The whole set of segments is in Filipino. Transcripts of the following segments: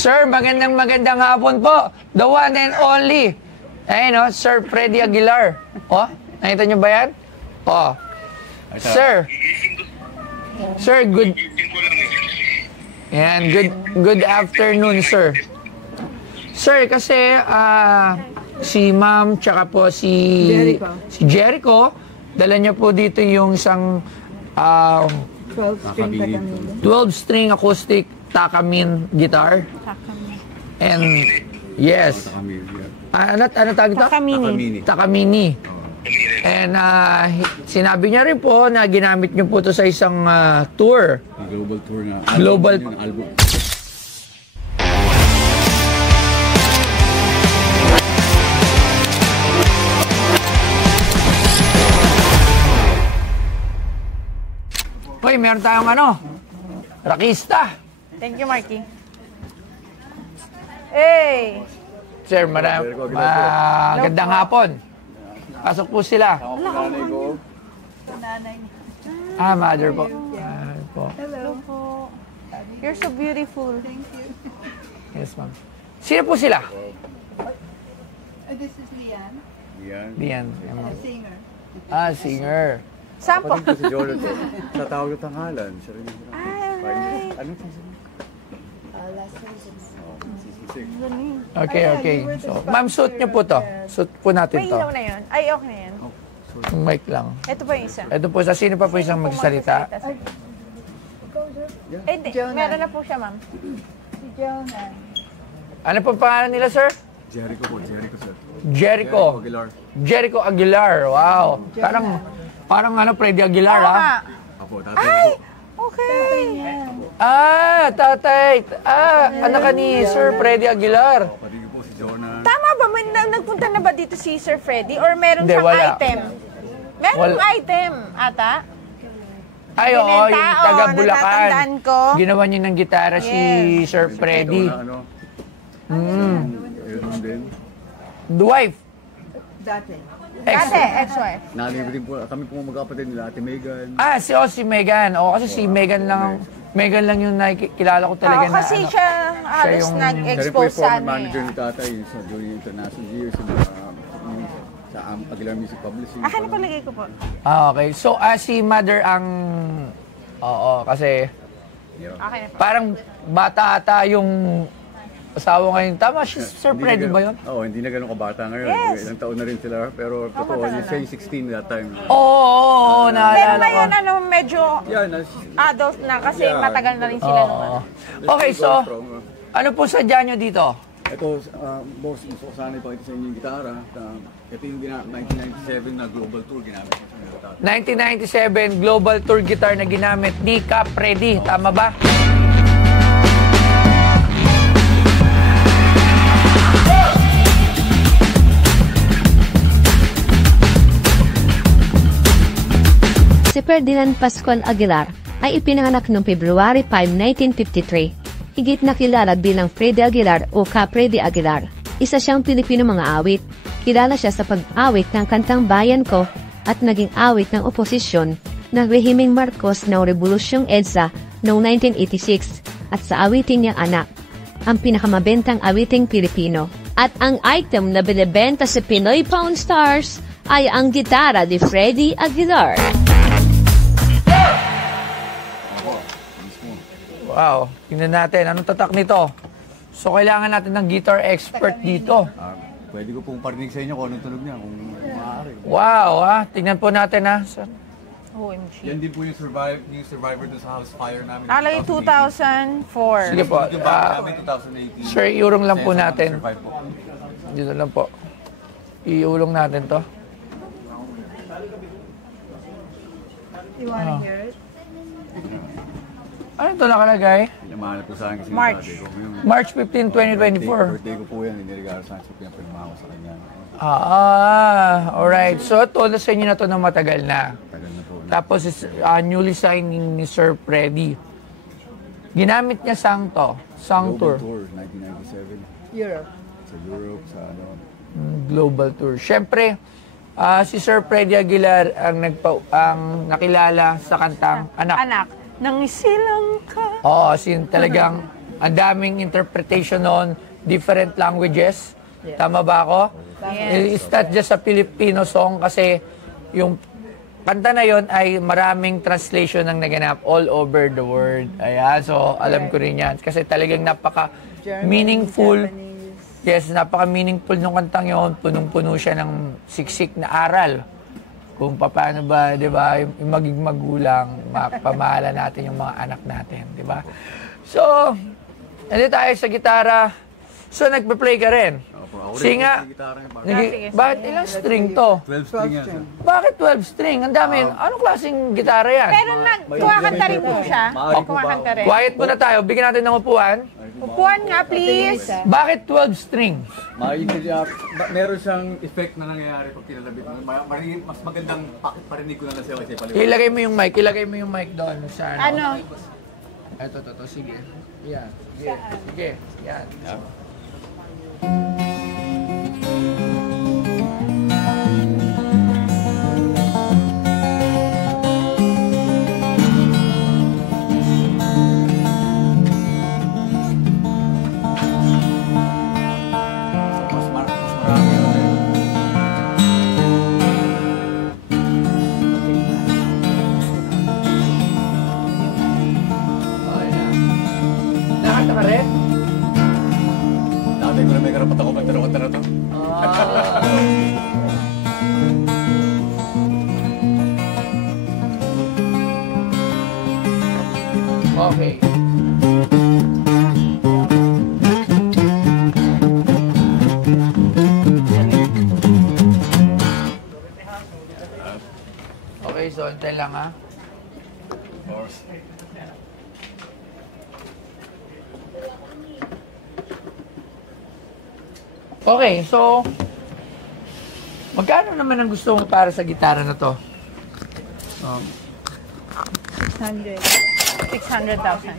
Sir, magandang hapon po. The one and only. Ayun, oh, Sir Freddy Aguilar. Oh, nakita niyo ba yan? Oh. Sir. Sir, good. Yan, good afternoon, sir. Sir, kasi si ma'am tsaka po si Jericho, dala niya po dito yung isang 12-string acoustic Takamine guitar. And yes. Ano tawag ito? Takamine. And sinabi niya rin po na ginamit niyo po ito sa isang tour. Global tour na. Global album. Hoy, meron tayong rakista. Thank you, Marky. Hey! Sir, magandang hapon. Pasok po sila. Mother po. Hello po. You're so beautiful. Thank you. Yes, ma'am. Sino po sila? This is Lian, Lian. a singer. Singer. Saan po? Kapatid ko si Jonathan. Sa tawag ng tanghalan. Siya rin yung Ay, ano season? Last season. Okay. So, ma'am, suit niyo po to. Suit po natin may to. ilaw na yun. Ay, okay na yan. Yung mic lang. Ito po yung isa. Ito po, sa sino pa po isang magsalita? Eh, di, meron na po siya, ma'am. Si Jonah. Ano po pangalan nila, sir? Jericho po. Jericho, sir. Jericho. Aguilar. Jericho Aguilar. Wow. Parang Freddy Aguilar, Oo ha? nga. Apo, tatay Ay! po. Okay. Tatay. Anak ka ni Sir Freddy Aguilar. Kapatid ko po si Jonah. Tama ba? May nagpunta na ba dito si Sir Freddy? Or meron Hindi, siyang wala. item? Meron item, ata? Ay, oo, Binenta, yung taga oo, Bulacan. natatandaan ko. Ginawa niya ng gitara si Sir Freddy. Jonah, Ayun din. The wife. Dati. Dati, ex-wife. Nanay ko din po. Kami po magkapatid nila. Ate Megan. Si Megan. Kasi si Megan lang yung nakikilala ko talaga na kasi siya halos yung- nag-expose Siya sa rin po yung former manager amin. ni tatay sa Johnny International Years sa Aguilar Music Publishing. Akin na palagay ko po. Okay. So, si mother ang... Oo, kasi Okay na po. parang bata ata yung asawa ngayon. Tama, Sir Hindi Freddy na ba yun? Oo, hindi na ganun kabata ngayon. Yes. Ilang taon na rin sila. Pero totoo, yung siya yung 16 that time. Oo, Pero naalala ko. ngayon, medyo Yan. adult na kasi Yeah. matagal na rin sila nung Oo. Okay, so, ano po sadya nyo dito? Ito, boss, gusto ko sana ipakita sa inyo yung gitara. Ito yung 1997 na global tour ginamit. 1997 Global Tour Guitar na ginamit ni Cap Freddy. Tama ba? Si Ferdinand Pascual Aguilar ay ipinanganak noong February 5, 1953. Higit na kilala bilang Freddy Aguilar o Cap Freddy Aguilar. Isa siyang Pilipino mga awit. Kilala siya sa pag-awit ng kantang Bayan Ko at naging awit ng oposisyon ng Rehimeng Marcos ng Revolusyong EDSA noong 1986 at sa awitin niyang Anak, ang pinakamabentang awiting Pilipino. At ang item na binibenta sa Pinoy Pawn Stars ay ang gitara ni Freddy Aguilar. Wow, tingnan natin. Anong tatak nito? So, kailangan natin ng guitar expert dito. Pwede ko pong parinig sa inyo kung anong tunog niya, kung maaari. Wow, tingnan po natin, ha. OMG. Yan din po yung survivor doon sa house fire namin. Nakalagay 2004. Sige po. Yung bago namin 2018. Sir, iurong lang po Kasi natin. survive po. Dito lang po. Iulong natin to. You wanna hear it? Ano ito nakalagay? Pinamahanap po sa akin kasi March. yung daddy ko. Yung March 15, 2024. birthday ko po yan, inirigalo sa akin. So, pinapalamahan ko sa kanya. Alright. So, ito, sa inyo na to na matagal na. Tagal na po. Tapos, newly signed ni Sir Freddy. Ginamit niya sang to. Sang Global tour. Tour, 1997. Europe. Sa Europe, sa ano. Global tour. Siyempre, si Sir Freddy Aguilar ang nakilala sa kantang Anak. Anak. Nang isilang ka. Oo, talagang ang daming interpretation on different languages. Tama ba ako? Yes. It's not just a Filipino song kasi yung kanta na yon ay maraming translation ang naganap all over the world. Ayan, so alam ko rin yan. Kasi talagang napaka-meaningful. Yes, napaka-meaningful ng kantang yon. Punong-puno siya ng siksik na aral. Kung paano ba, di ba, yung maging magulang, pamahala natin yung mga anak natin, di ba? So, hindi tayo sa gitara. So, nagpe-play ka rin. Sige nga. Bakit ilang string to? 12 string yan, sir. Bakit 12 string? Ang dami. Anong klaseng gitara yan? Pero kumakanta rin po siya. Kumakanta rin. Quiet muna tayo. Bigyan natin ng upuan. Upuan nga, please. Bakit 12 string? Meron siyang effect na nangyayari pag kinalabit mo. Mas magandang parinig ko na lang siya kasi paliwanag. Ilagay mo yung mic. Ilagay mo yung mic doon. Sa Ano? Ito. Sige. Yan. Sige. Yan. Mas marami yun, sir. Nakanta ka rin? Dati ko na may karapat ako kanta na to. Okay. Okay, so antay lang ha. Of course. Okay, so magkano naman ang gusto mo para sa gitara na to? 600,000.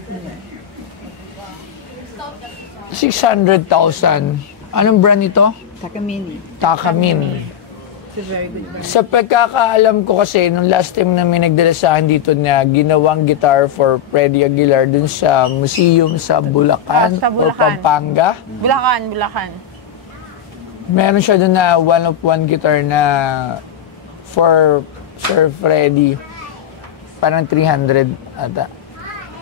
600,000. Anong brand ito? Takamine. Takamine. It's a very good brand. Sa pagkakaalam ko kasi, nung last time na may nagdala sa akin dito na ginawang guitar for Freddie Aguilar dun sa museum sa Bulacan, Sa or Bulacan. Pampanga. Bulacan. Meron siya dun na one-of-one guitar na for Sir Freddie. Parang 300 ata.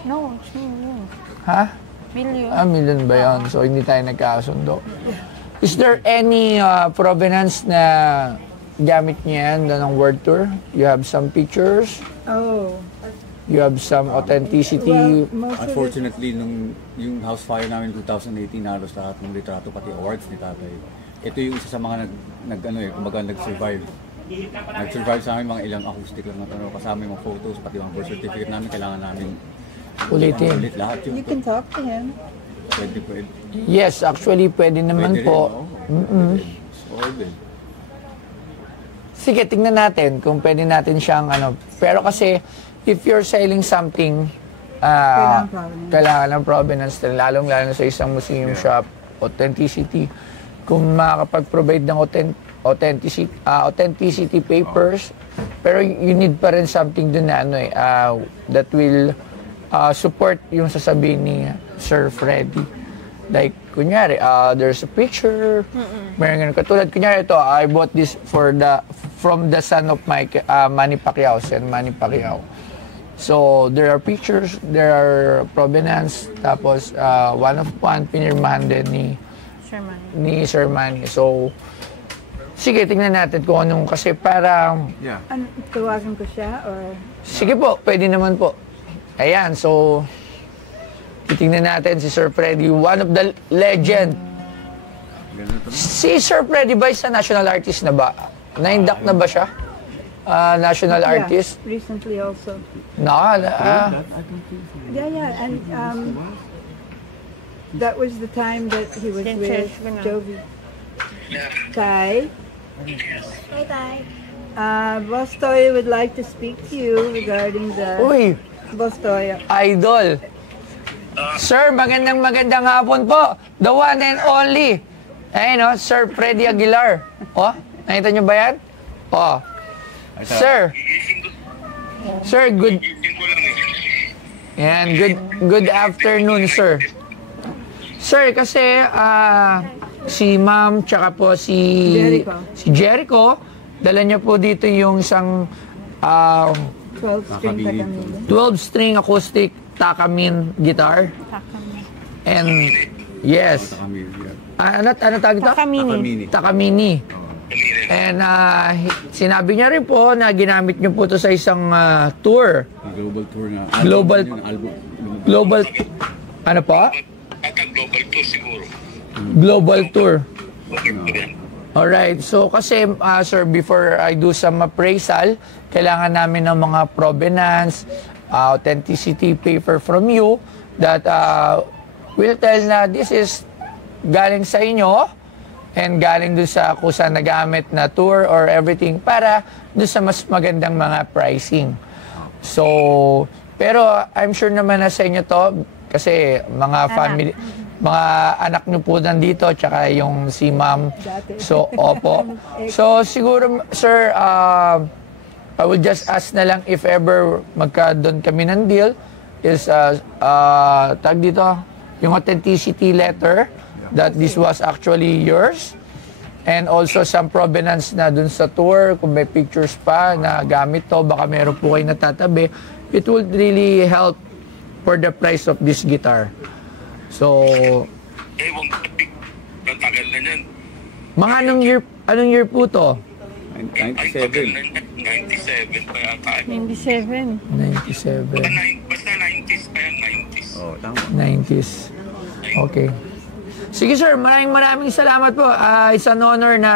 No, it's million. Ha? Million. Million ba yun? So, hindi tayo nagkasundo. Is there any provenance na gamit niya yan ng World Tour? You have some pictures? Oh, You have some authenticity? most of it. Unfortunately, nung yung house fire namin 2018, halos lahat ng litrato, pati awards ni tatay. Ito yung isa sa mga nag-survive. Nag-survive sa amin mga ilang acoustic lang na kasama yung mga photos, pati mga birth certificate namin, kailangan namin Ulitin. ulit lahat yun. You can talk to him. Pwede. Yes, actually, pwede naman Pwede po. rin, oo. Pwede. Sige, tingnan natin kung pwede natin siyang Pero kasi, if you're selling something, kailangan ng provenance din, lalong-lalo sa isang museum shop, authenticity. Kung makakapag-provide ng authenticity papers, pero you need pa rin something dun na that will support yung sasabihin ni Sir Freddie. Like, kunyari, there's a picture, meron ganun. Katulad, kunyari ito, I bought this from the son of Manny Pacquiao, Sen Manny Pacquiao. So, there are pictures, there are provenance, tapos one pinirmahan din ni Sir Manny. So, sige, tingnan natin kung anong, kasi parang... Yeah. Tawagan ko siya or... Sige po, pwede naman po. Ayan, so... Titingnan natin si Sir Freddie, one of the legend. Si Sir Freddie ba isa national artist na ba? Na-induct na ba siya? National artist? Yeah, recently also. Yeah. Yeah, and that was the time that he was with Jovi. Ty? Hi, Tay. Boss Toya would like to speak to you regarding the... Uy, Boss Toya. idol. Sir, magandang hapon po. The one and only. Ayun, Sir Freddie Aguilar. Nakita niyo ba yan? Sir. Sir, good afternoon, sir. Sir, kasi si ma'am tsaka po si Jericho, dala niya po dito yung isang 12-string Takamine. 12-string acoustic Takamine guitar. And yes. Ano tawag ito? Takamine. And sinabi niya rin po na ginamit niyo po ito sa isang tour. Global tour na. Global. Ano po? Global tour siguro. Global tour. Okay. Alright. So kasi, sir, before I do some appraisal, kailangan namin ng mga provenance, authenticity paper from you that will tell na this is galing sa inyo and galing dun sa kung saan nagamit na tour or everything para dun sa mas magandang mga pricing. So, pero I'm sure naman na sa inyo to kasi mga family, mga anak nyo po nandito tsaka yung si ma'am. So, opo. So, siguro, sir, I will just ask na lang if ever magka-doon kami ng deal is, tag dito, yung authenticity letter that this was actually yours and also some provenance na dun sa tour, kung may pictures pa na gamit to, baka meron po kayo natatabi, it would really help for the price of this guitar. So, tagal na yan. mga anong year po to? 97. 97 pa yata. 97. 97. Basta 90s pa yan, 90s. Oh, tama. 90s. Okay. Sige sir, maraming salamat po. It's an honor na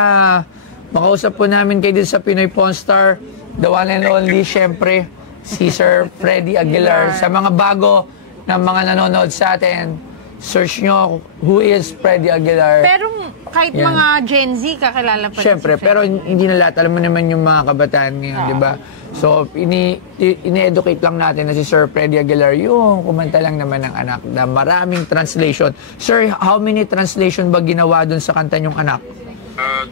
makausap po namin kayo din sa Pinoy Pawn Star. The one and only, syempre, si Sir Freddy Aguilar. Sa mga bago na mga nanonood sa atin, search nyo who is Freddy Aguilar. Pero kahit Yan. mga Gen Z, kakilala pa rin Siyempre, si Fred. pero hindi na lahat. Alam mo naman yung mga kabataan ngayon, di ba? So, ini-educate lang natin na si Sir Freddy Aguilar, yung kumanta lang naman ng anak na maraming translation. Sir, how many translation ba ginawa dun sa kanta niyong anak?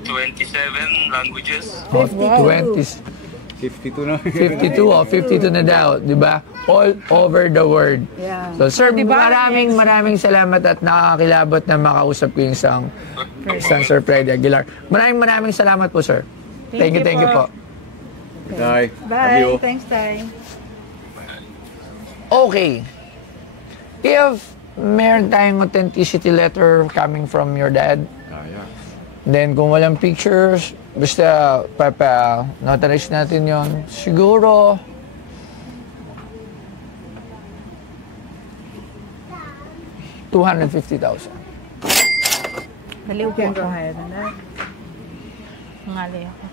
27 languages. 20, 52 na. 52 o 52 na daw, di ba? All over the world. Yeah. So, sir, Diba? maraming salamat at nakakilabot na makausap ko yung isang Sir Freddy Aguilar. Maraming salamat po, sir. Thank you po. Bye. Bye. Thanks, Tay. Okay. If meron tayong authenticity letter coming from your dad, Kaya. then kung walang pictures, basta notarize natin yon. Siguro, $250,000. Baliw You po can go ako. higher than that. Ngali ako.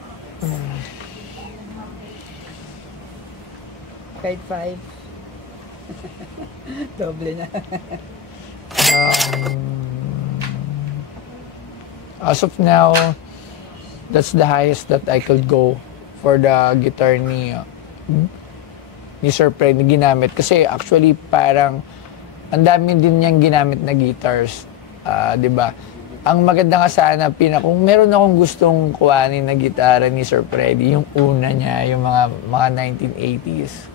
Kahit 5. Doble na. As of now, that's the highest that I could go for the guitar ni Sir Fred na ginamit. Kasi actually parang ang dami din niyang ginamit na guitars. Di ba? Ang maganda nga sana, kung meron akong gustong kuhanin na gitara ni Sir Freddy, yung una niya, yung mga 1980s.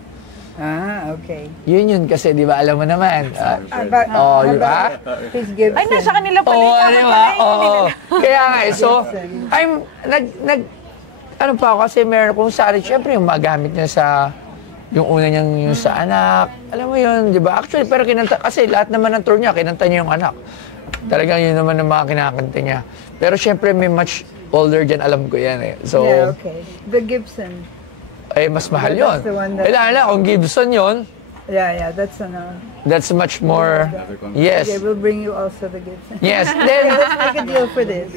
Okay. Yun kasi, di ba, alam mo naman. Di ba? Please give Ay, nasa kanila pala. Oo, Tama di pala ba? yun. Oo. Kaya nga, so, ano pa ako, kasi meron kung saan, syempre, yung magamit niya sa, yung una niyang yung sa anak. Alam mo yun, di ba? Actually, pero kinanta, kasi lahat naman ng tour niya, kinanta niya yung anak. Talagang yun naman ang mga kinakanta niya. Pero syempre, may much older dyan, alam ko yan eh. So, Yeah, okay. The Gibson. eh, mas mahal yun. That's the one that- Kailangan kung Gibson yun, Yeah, that's that's much more, yes. Okay, we'll bring you also the Gibson. Yes, then, Let's make a deal for this.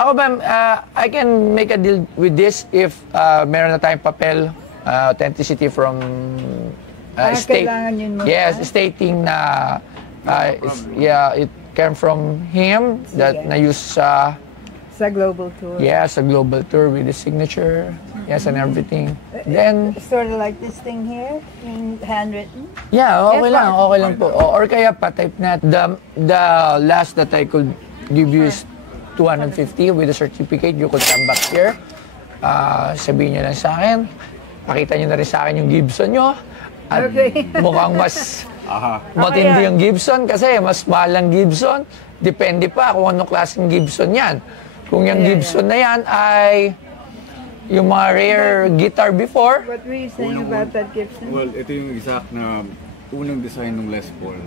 ako ba, I can make a deal with this if meron na tayong papel, authenticity from state. Kailangan yun mo. Yes, stating na it came from him that na-use Sa Global Tour. sa global tour with the signature, yes, and everything. Then, Sort of like this thing here, in handwritten. yeah, okay lang po. Or kaya pa-type na, the last that I could give you is 250 with a certificate. You could come back here. Sabihin nyo lang sa akin. Pakita nyo na rin sa akin yung Gibson nyo. At Okay. mukhang mas Aha. Matindi yung Gibson kasi mas mahal ang Gibson. Depende pa kung anong klaseng Gibson yan. Kung yung Gibson na yan ay yung mga rare guitar before. What were you saying about that Gibson? Well, ito yung exact na unang design ng Les Paul.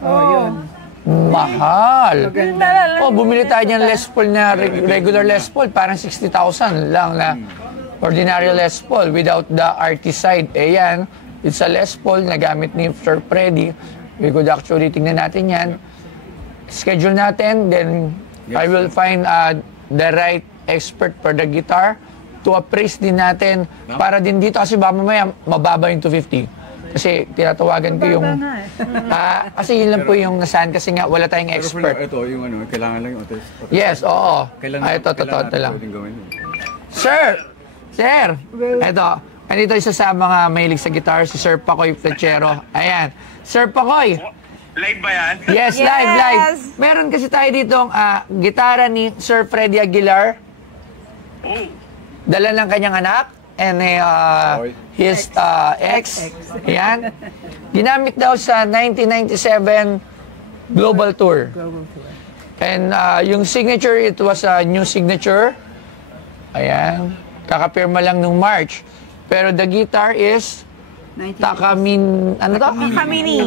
Oh, yun. Mahal. Bumili tayo ng Les Paul na regular Les Paul, parang 60,000 lang na ordinary Les Paul without the RT side. Eh yan, it's a Les Paul na gamit ni Sir Freddy. We could actually tingnan natin yan. Schedule natin, then I will find the right expert for the guitar to appraise din natin para din dito kasi ba mamaya mababa yung 250. Kasi tinatawagan ko yung... kasi yun lang po yung nasaan kasi nga wala tayong expert. Pero ito, yung ano, kailangan lang yung auto. Yes, oo. Ito, totoo lang. Sir! Sir! Ito, andito isa sa mga mahilig sa guitar, si Sir Pacoy Flechero. Ayan. Sir Pacoy! Live ba yan? Yes, live. Meron kasi tayo ditong gitara ni Sir Freddy Aguilar. Oh. Dala ng kanyang anak. And his ex. Yan. Ginamit daw sa 1997 Global Tour. And yung signature, it was a new signature. Ayan. Kakapirma lang nung March. Pero the guitar is Takamine. Ano to? Takamine.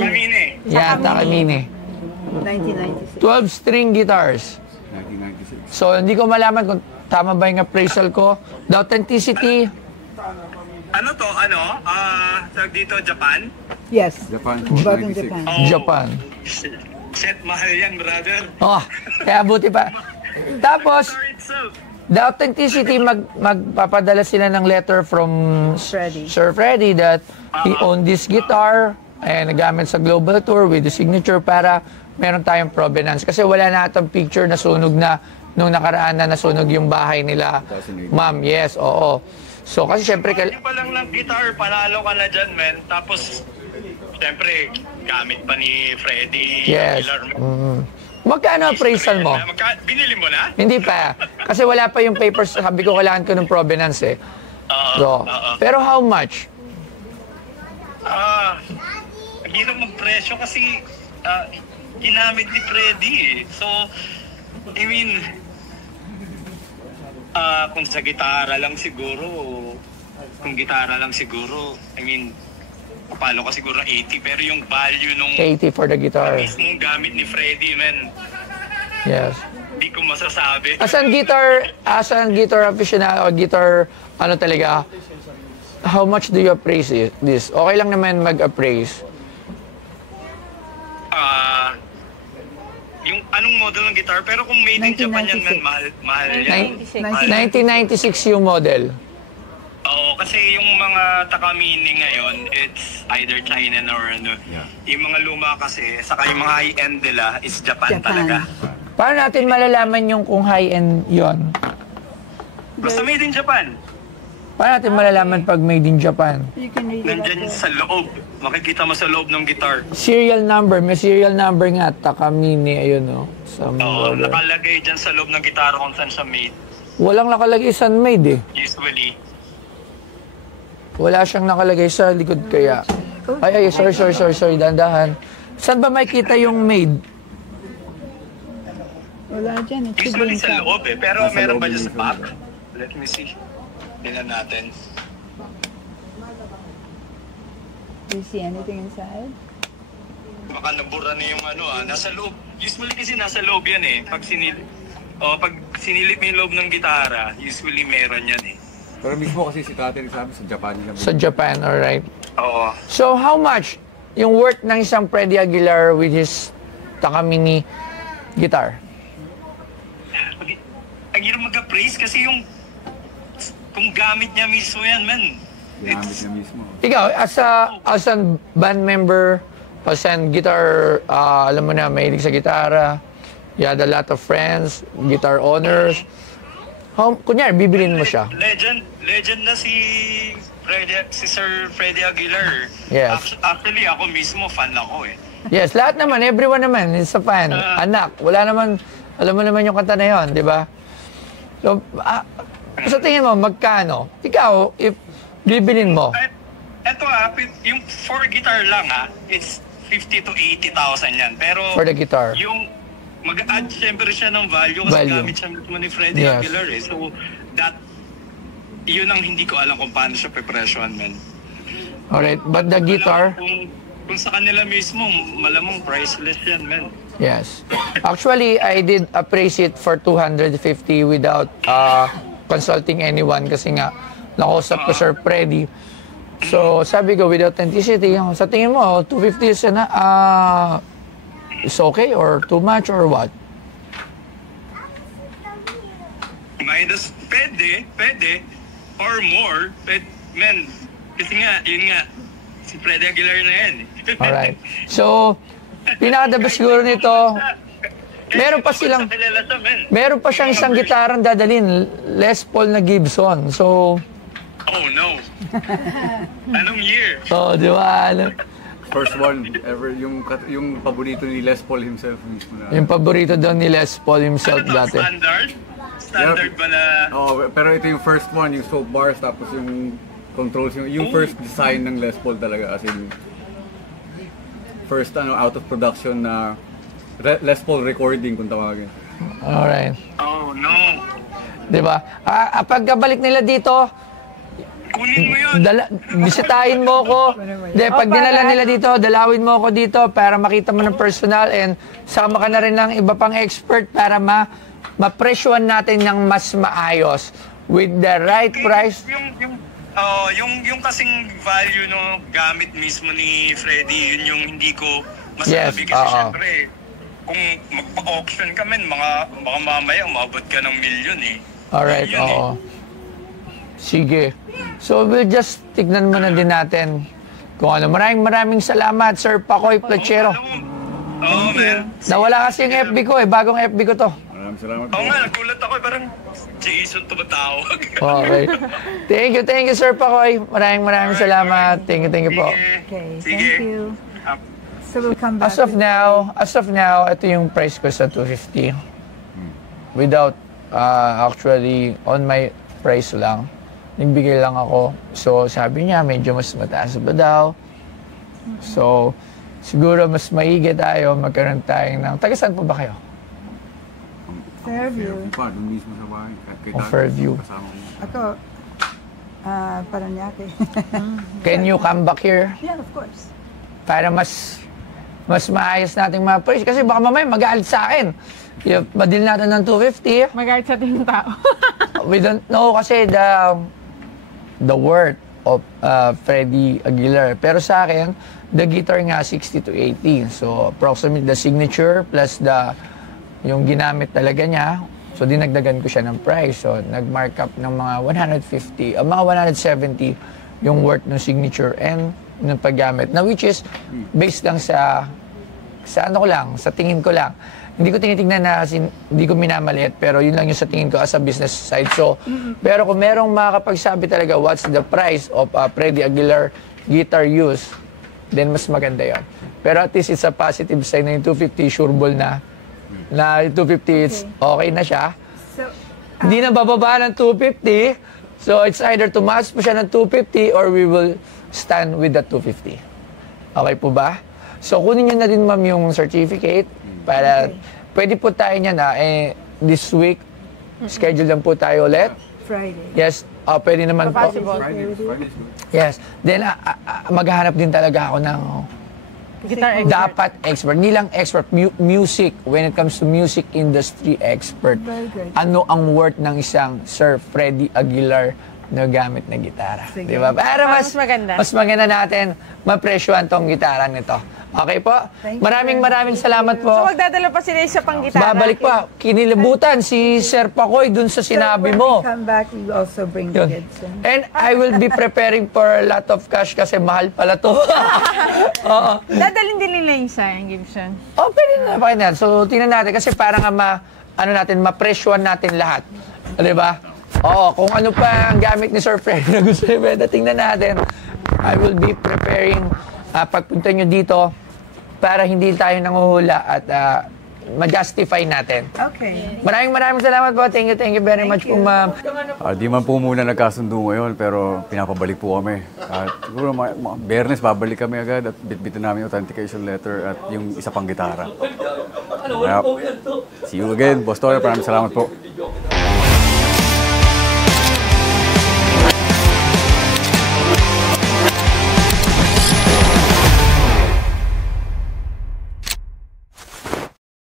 Yeah, Takamine. 1996. 12-string guitars. 1996. So, hindi ko malaman kung tama ba yung appraisal ko. The authenticity, Ano to? Tag dito, Japan? Yes. Japan Bought in 96. Japan. Japan. Set mahal yan, brother. Kaya buti pa. Tapos, Guitar itself. the authenticity, magpapadala sila ng letter from Freddy. Sir Freddy that he owned this guitar and nagamit sa Global Tour with the signature para meron tayong provenance. Kasi wala na atang picture na sunog na nung nakaraan na nasunog yung bahay nila. Ma'am, yes, oo. So, kasi syempre... Hindi pa lang ng guitar, panalo ka na dyan, men. Tapos, syempre, gamit pa ni Freddy. Yes. Aguilar. Magkano appraisal mo? Binili mo na? Hindi pa. Kasi wala pa yung papers. Sabi ko, kailangan ko ng provenance eh. So, pero how much? Ang hirap magpresyo kasi ginamit ni Freddy eh. So, I mean, kung sa gitara lang siguro, I mean, papalo ka siguro 80, pero yung value nung 80 for the guitar. mismong gamit ni Freddy, man, Yes. hindi ko masasabi. As an guitar aficionado, guitar, ano talaga, how much do you appraise this? Okay lang naman mag-appraise. Yung anong model ng guitar, pero kung made in Japan yan, man, mahal yan. 1996 yung model. Oo, kasi yung mga Takamine ngayon, it's either China or ano. Yeah. Yung mga luma kasi, saka yung mga high-end nila is Japan talaga. Paano natin malalaman yung kung high-end yon? Basta made in Japan. Paano natin malalaman pag made in Japan? You can read it up Nandyan there. sa loob. Makikita mo sa loob ng guitar. Serial number. May serial number nga. Takamine, ayun o. Oo, nakalagay dyan sa loob ng gitara kung saan siya made. Walang nakalagay saan made eh. Usually. Wala siyang nakalagay sa likod kaya. Ay, sorry. Dandahan. Saan ba makikita yung made? Wala dyan. It should be Usually sa inside. loob eh. Pero Nasa meron loob ba dyan yung sa isa. back? Let me see. Tingnan natin. Do you see anything inside? Baka nabura na yung ano nasa loob. Usually kasi nasa loob yan eh. Pag sinilip mo yung loob ng gitara, usually meron yan eh. Pero mismo kasi si Tate nagsabi sa Japan nila. Sa Japan, alright. Oo. So, how much yung worth ng isang Freddy Aguilar with his Takamine guitar? Ang hirap mag-appraise kasi yung kung gamit niya mismo yan, man. Ginamit niya mismo. Ikaw, as a band member, as a guitar, alam mo na, mahilig sa gitara, you had a lot of friends, guitar owners. Kunyari, bibilin mo siya. Legend na si Sir Freddy Aguilar. Yes. Actually, ako mismo fan ako eh. Yes, lahat naman, everyone naman is a fan. Anak, wala naman, alam mo naman yung kanta na yun, di ba? So, sa tingin mo, magkano? Ikaw, if bibilin mo, Eto yung for guitar lang it's 50 to 80,000 yan. Pero For the guitar. yung mag-add syempre siya ng value kasi Value. gamit siya mismo ni Freddie Yes. Aguilar eh. So yun ang hindi ko alam kung paano siya pe-presyohan, man. Alright, but the guitar, Kung sa kanila mismo, malamang priceless yan, man. yes. Actually, I did appraise it for 250 without consulting anyone kasi nga nakausap ko Sir Freddy. So, sabi ko, with authenticity, sa tingin mo, 250 is is okay or too much or what? Minus, pwede, or more, man, kasi nga, yun nga, si Freddie Aguilar na yan. Alright. So, pinaka-the best siguro nito, meron pa siyang isang gitarang dadalhin, Les Paul na Gibson. So, oh no. Anong year? oh, di ba? First one ever, yung paborito ni Les Paul himself mismo na. Yung paborito daw ni Les Paul himself Ano to, dati. Standard ba na? Oh, pero ito yung first one, yung soap bars, tapos yung controls, yung first design ng Les Paul talaga, as in first out of production na Les Paul recording kung tawagin. Alright. Oh no. Di ba? Pagkabalik nila dito, Kunin mo yun. bisitahin mo ko. Di, pag dinala nila dito, dalawin mo ko dito para makita mo ng personal and sama ka na rin ng iba pang expert para ma-presyohan natin ng mas maayos with the right price. Yung kasing value no gamit mismo ni Freddie, yun yung hindi ko Yes, masabi kasi syempre kung magpa-auction ka men, mga mamaya umabot ka ng milyon eh. Alright, Milyon oo. Sige. So we'll just tignan muna din natin kung ano. Maraming salamat, Sir Pacoy Plechero. Oo, man. Nawala kasi yung FB ko bagong FB ko to. Maraming salamat. Oo nga, nagulat ako parang Jason to matawag. Okay. Thank you, Sir Pacoy. Maraming salamat. Thank you po. Okay, Sige. thank you. So we'll come back. As of now, ito yung price ko sa 250. Without actually on my price lang. Nagbigay lang ako. So sabi niya medyo mas mataas ba daw. So siguro mas maigi tayo, magkaroon tayo ng... Taga saan po ba kayo? Fairview. Pa, doon mismo sa bahay. Fairview. Kasama mo. Ako, Paranaque. Can you come back here? Yeah, of course. Para mas maayos nating mga price. Kasi baka mamaya mag-aalit sa akin. Madil natin ng 250. Mag-art sa tingin tao. We don't know kasi the worth of Freddie Aguilar. Pero sa akin, the guitar nga 60 to 80. So approximately the signature plus yung ginamit talaga niya. So dinagdagan ko siya ng price. So nag-mark up ng mga 150, mga 170 yung worth ng signature and ng paggamit. Na which is based lang sa ano ko lang, sa tingin ko lang. Hindi ko tinitingnan na hindi ko minamaliit, pero yun lang yung sa tingin ko as a business side. So, pero kung merong makakapagsabi talaga what's the price of Freddie Aguilar guitar use, then mas maganda yon. Pero at least it's a positive sign na yung 250 sureball na yung 250 it's okay na siya. So, Hindi na bababa ng 250. So, it's either tumaas pa siya ng 250 or we will stand with the 250. Okay po ba? So, kunin nyo na din ma'am yung certificate para pwede po tayo niyan this week. Schedule lang po tayo ulit. Friday. Yes, pwede naman po. Friday. Yes. Then, maghahanap din talaga ako ng Guitar expert. dapat expert. Hindi lang expert, music. When it comes to music industry expert. Very good. Ano ang worth ng isang Sir Freddie Aguilar na gamit na gitara? Sige. Di ba? Para Mas maganda. Mas maganda natin mapresyohan tong gitara nito. Okay po? Thank you. Maraming salamat po. So magdadala pa sila isa pang gitara. Babalik pa. Kinilibutan si Sir Pacoy dun sa sinabi so, when mo. we come back, we also bring the Yun. Gibson. And I will be preparing for a lot of cash kasi mahal pala to. Oo. Dadalhin din nila yung isa, yung Gibson. Pwede na pa yan. So, tingnan natin kasi para nga mapresyohan natin lahat. Di ba? Oo, kung ano pa ang gamit ni Sir Fred na gusto ibenta, tingnan natin. I will be preparing pagpunta nyo dito para hindi tayo nanguhula at ma-justify natin. Okay. Maraming salamat po. Thank you very much po, ma'am. Di man po muna nagkasundo ngayon, pero pinapabalik po kami. At siguro Biyernes, babalik kami agad at bitbitin namin yung authentication letter at yung isa pang gitara. Kaya, see you again, Boss Toyo. Maraming salamat po.